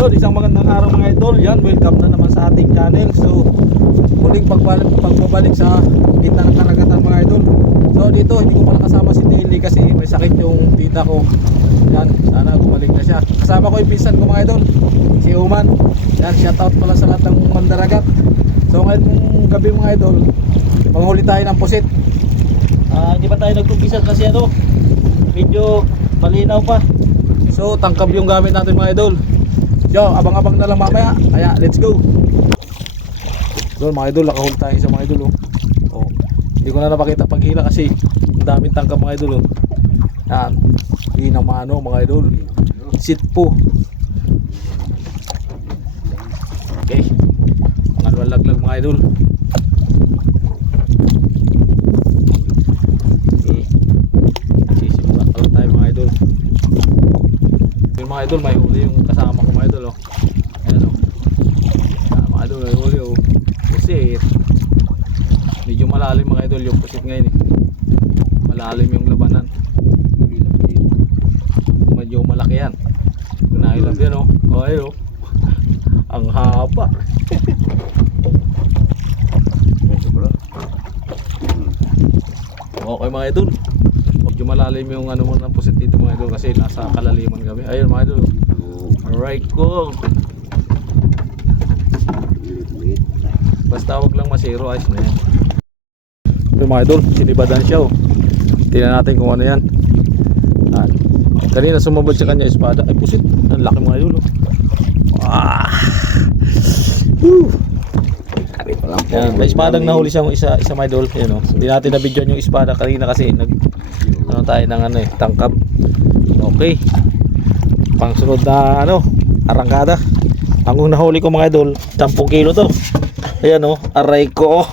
Yun, isang magandang araw mga idol. Yan, welcome na naman sa ating channel. So, muling pagbabalik sa gitna ng karagatan mga idol. So, dito, hindi ko pala kasama si Daily kasi may sakit yung tita ko. Yan, sana bumalik na siya. Kasama ko yung pinsan ko mga idol, si Uman. Yan, shoutout pala sa lahat ng mandaragat. So, ngayon kung gabi mga idol, panghuli tayo ng pusit. Hindi pa tayo nagkumpisan kasi medyo malinaw pa. So, tangkab yung gamit natin mga idol. Yo, abang-abang na lang mamaya. Kaya, let's go. So, mga idol, nakahuli tayo isa mga idol. Oh. Hindi ko na napakita paghila kasi ang daming tangkab mga idol. Yan. Pinamano mga idol. Sitpo. Okay. Mga laglag mga idol. Okay. Sisimula pa lang tayo mga idol. Yung mga idol, may huli yung kasama ko mga idol. Ayan mga idol, may huli pusit. Medyo malalim mga idol yung pusit ngayon malalim yung labanan. Medyo malaki yan. Nahilap yan ayun ang haba. Okay mga idol, medyo malalim yung mo ng pusit dito mga idol kasi nasa kalaliman kami. Ayun mga idol. Alright ko. Basta wag lang masiro, ayos na yan. Yung mga idol, sinibadan siya tingnan natin kung ano yan. Kanina sumabad sa kanya espada. Ay pusit, ang laki mga idol. Yan, may espadang nahuli siyang isa mga idol. Yan, hindi natin na-videoan yung espada kanina kasi tayo ng tangkab. Okay, pang sunod na arangkada. Ang nahuli ko mga idol 10 kilo to. Ayan aray ko.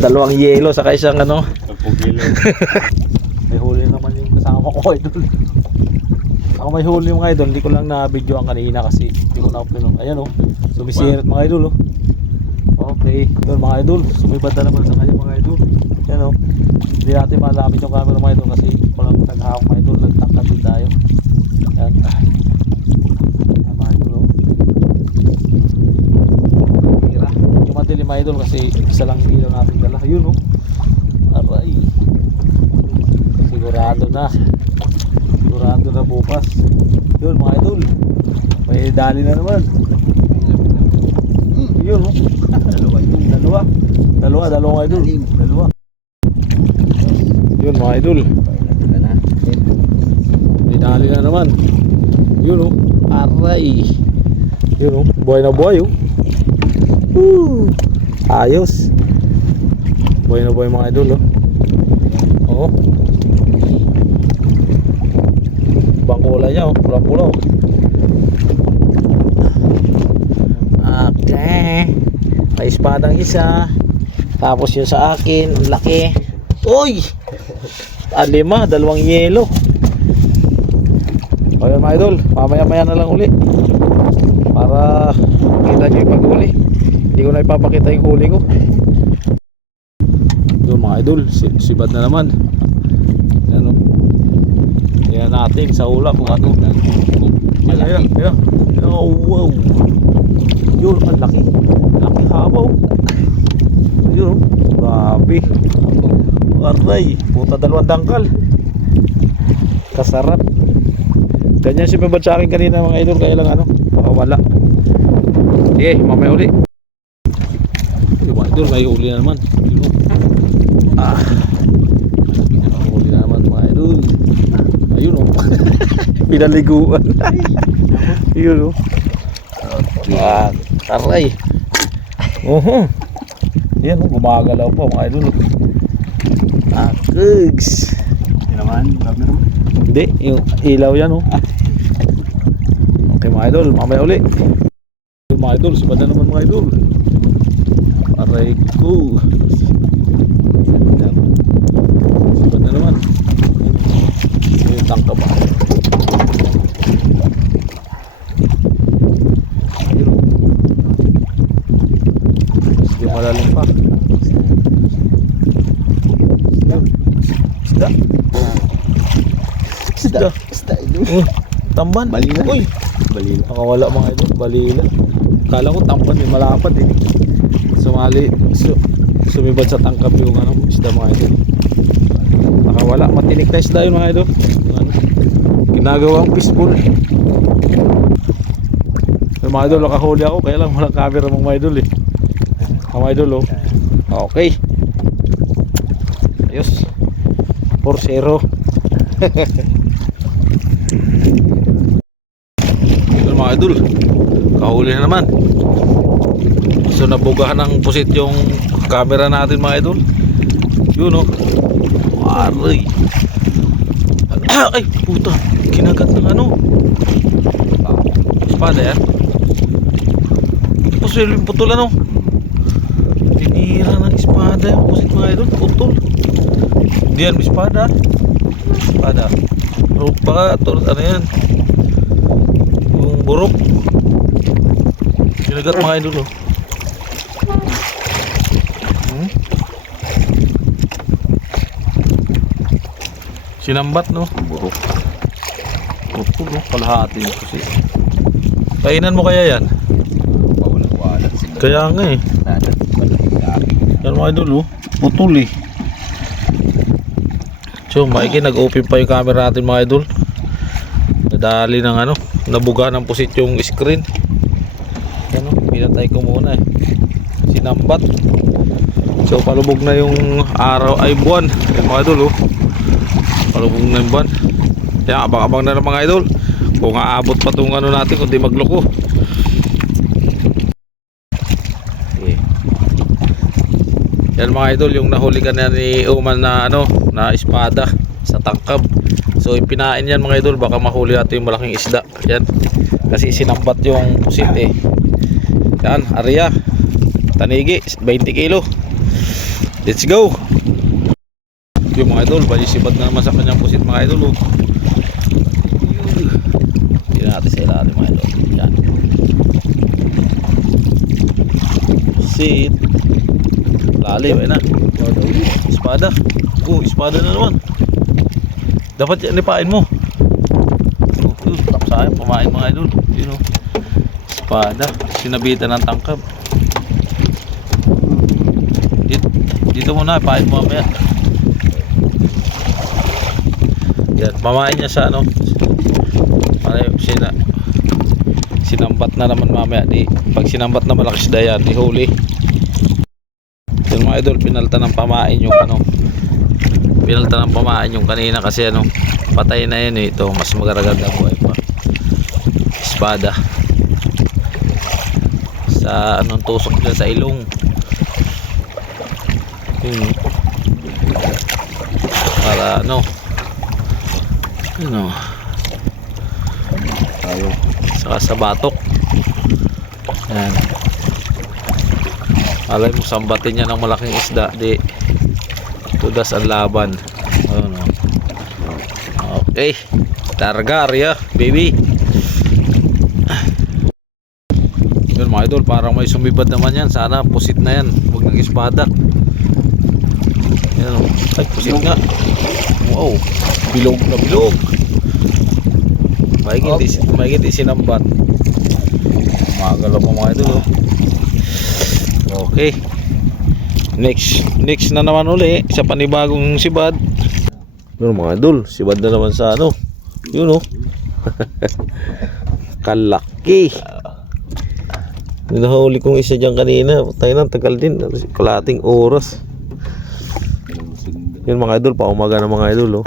Dalawang yelo saka isang 10 kilo. May huli naman yung kasama ko idol. Ako may huli mga idol, hindi ko lang na-videoan kanina kasi hindi ko na-upload. Ayan sumisirit mga idol Okay, yun mga idol, sumibad na naman sa kanya mga idol. Yan hindi natin malapit yung camera mga idol kasi walang naghahawak mga idol, nagtangkad din tayo. Yan mga idol hira, medyo madilim mga idol kasi isa lang ilaw natin dala. Yun aray, sigurado na bukas. Yun mga idol, may dali na naman. Yun dalawa idol. Yun mga idol, may dali na naman. Yun aray. Yun buhay na buhay ayos. Buhay na buhay mga idol bangkula niya pula-pula Okay, may espadang isa. Tapos yun sa akin, laki. Uy! 5, 2 yelo. Ayun mga idol, mamaya na lang uli para makita nyo yung paghuli. Hindi ko na ipapakita yung huli ko. Doon mga idol, sibad na naman. Yan natin sa hula kung ano. Ayan. Wow. Yun, ang laki habaw. Yun grabe. Aray, puta 2 dangkal. Kasarap. Ganyan si Mabad sa akin kanina mga idol, kaya lang baka wala. Sige, mamaya uli. Yung mga idol, may uli na naman. Uli na naman mga idol. Ayun pinaliguan. Yun taray. Yan gumagalaw pa mga idol. Kugs. Hindi, yung ilaw yan Okay mga idol, mamaya uli. Mga idol, sibad na naman mga idol. Aray ko. Sibad na naman. Yung tangka ba? Sige malalim pa. isda. Isda idol. Tamban. Balila. Uy, Balila. nakawala mga idol, balila. Kala ko tamban eh, malapad eh. Sumibad sa tangkap yung ano, isda mga idol. Nakawala, matinik na isda yun mga idol. Ano, ginagawang fishbowl. Yung mga idol, nakahuli ako, kaya lang walang camera mga idol eh. Mga idol oh. Okay. Ayos. 4-0. Yun mga idol, kahuli na naman. So nabugahan ng pusit yung camera natin mga idol. Yun oh. Aray. Ay puta, kinagat ng ano. Espada yan. Pusil yung putol ano. Tinira ng espada yung pusit mga idol. Putol. Hindi yan espada. Espada. Rupa ka, ano yan. Yung burok. Kinagat mga idol oh. Sinambat no, burok. Putol no, kalahati yung pusit. Kainan mo kaya yan? Pawalang-walang sila. Kaya nga eh. Yan mga idol oh, putol eh. So maiki nag-open pa yung camera natin mga idol. Nadali ng ano, nabuga ng pusit yung screen. Yan oh, pinatay ko muna eh. Sinambat. So palubog na yung araw ay buwan. Yan mga idol oh. Palubog na yung buwan. Kaya abang-abang na ng mga idol. Kung aabot pa itong ano natin, kung di magloko. Okay. Yan mga idol, yung nahuli ka na ni Uman na ano, na espada sa tangkab. So ipinain yan mga idol, baka mahuli natin yung malaking isda. Yan. Kasi sinambat yung pusit eh. Yan, Arya. Tanigi, 20 kilo. Let's go. Yung mga idol, balisibad na naman sa kanyang pusit mga idol oh. Hindi natin sa ilalim mga idol. Yan. Pusit. Lalim eh na. Espada. Oh, espada na naman. Dapat yan ipain mo. Sayang, pamain mga idol. Yun oh. Espada. Sinabitan ng tangkab. Dito muna, ipain mo mamaya. Yan, mamain niya sa ano. Sinambat na naman mamaya. Pag sinambat na malakas isda yan, ihuli. Yan mga idol, pinalta ng pamain yung ano. Pinalta ng pamain yung kanina kasi ano, patay na yun eh. Ito, mas magaraganda buhay pa. Espada. Sa anong tusok dyan sa ilong. Para ano, saka sa batok. Yan. Alay mo sambatin niya ng malaking isda, di tudas ang laban. Ayun, okay, targa Arya baby. Yun mga idol, parang may sumibad naman yan. Sana pusit na yan, huwag ng espada. Yan, ay pusit nga. Wow, bilog na bilog. Mahigit sinambat. Magalaw pa mga idol oh. Okay. Next na naman uli sa panibagong sibad. Yun mga idol, sibad na naman sa ano. Yun oh. Kalaki. Nahuli kong isa dyan kanina. Tayo na, tagal din. Kalating oras. Yun mga idol, paumaga na mga idol oh.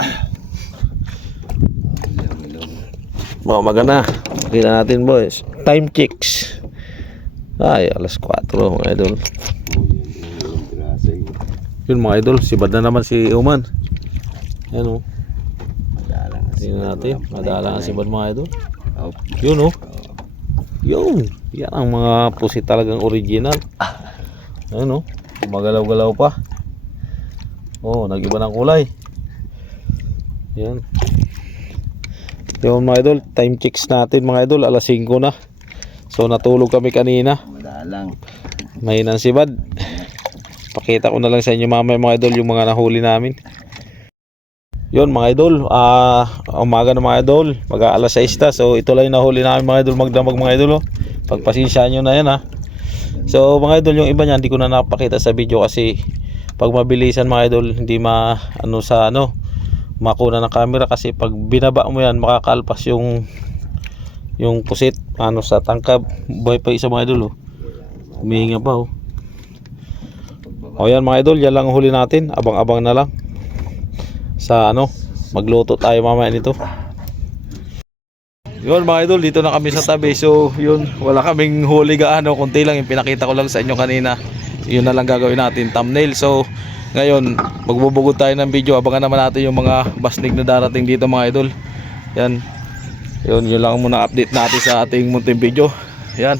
Paumaga na. Kita natin boys. Time checks. Ay, alas 4 mga idol. Yun mga idol, sibad na naman si Uman. Yan oh. Tingnan natin, madala ang sibad mga idol. Yun oh. Yun, yan ang mga pusit talagang original. Ayun oh, gumagalaw-galaw pa. Oh, nag-iba ng kulay. Yan. Yun mga idol, time checks natin mga idol, alas 5 na. So natulog kami kanina. Madalang. Mahinang sibad. Pakita ko na lang sa inyo mamaya mga idol yung mga nahuli namin. Yun mga idol, umaga na mga idol, mag-aalas 6 na. So ito lang yung nahuli namin mga idol, magdamag mga idol. Pagpasensya nyo na yan ha. So mga idol, yung iba niyan hindi ko na napakita sa video kasi pag mabilisan mga idol, hindi makuna ng camera kasi pag binaba mo yan, makakalpas yung pusit sa tangkab. Buhay pa isa mga idol, humihinga pa yan mga idol, yan lang ang huli natin. Abang-abang na lang sa magluto tayo mamaya nito. Yun mga idol, dito na kami sa tabi. So yun, wala kaming huli gaano, konti lang yung pinakita ko lang sa inyo kanina. Yun na lang gagawin natin, thumbnail. So ngayon, magbubugod tayo ng video. Abangan naman natin yung mga basnig na darating dito mga idol. Yan. Yun lang muna update natin sa ating munting video. Yan.